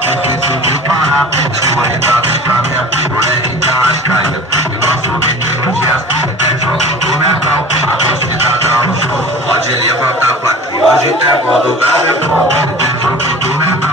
Difícil de parar, escuridão do caminho, moleque tá as caídas. E nosso menino Jess, é jogo do metal. A torcida dá um show, pode levantar a placa. E hoje tem gol do Gabriel, é jogo do metal.